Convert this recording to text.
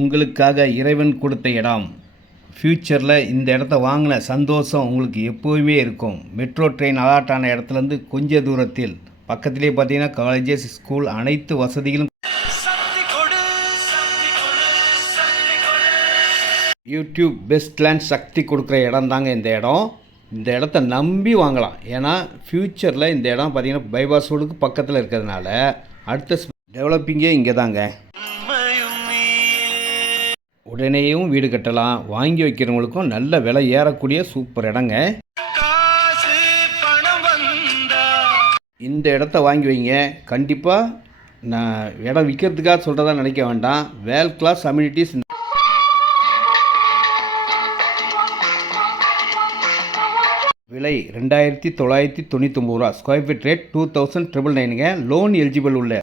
உங்களுக்காக இறைவன் கொடுத்த இடம். ஃப்யூச்சரில் இந்த இடத்த வாங்கின சந்தோஷம் உங்களுக்கு எப்போவுமே இருக்கும். மெட்ரோ ட்ரெயின் அலாட் ஆன இடத்துலேருந்து கொஞ்ச தூரத்தில் பக்கத்திலே பார்த்தீங்கன்னா காலேஜஸ், ஸ்கூல், அனைத்து வசதிகளும். யூடியூப் பெஸ்ட் லேண்ட் சக்தி கொடுக்குற இடம் தாங்க இந்த இடம். இந்த இடத்த நம்பி வாங்கலாம். ஏன்னா ஃப்யூச்சரில் இந்த இடம் பார்த்தீங்கன்னா பைபாஸ் ரோடுக்கு பக்கத்தில் இருக்கிறதுனால அடுத்த டெவலப்பிங்கே இங்கே தாங்க. உடனேயும் வீடு கட்டலாம். வாங்கி வைக்கிறவங்களுக்கும் நல்ல விலை ஏறக்கூடிய சூப்பர் இடங்க. இந்த இடத்த வாங்கி வைங்க. கண்டிப்பாக நான் இடம் விற்கிறதுக்காக சொல்கிறதா நினைக்க வேண்டாம். World class amenities. விலை 2999 ரூபா. ஸ்கொயர் ஃபீட் ரேட் 2999ங்க. லோன் எலிஜிபிள் உள்ள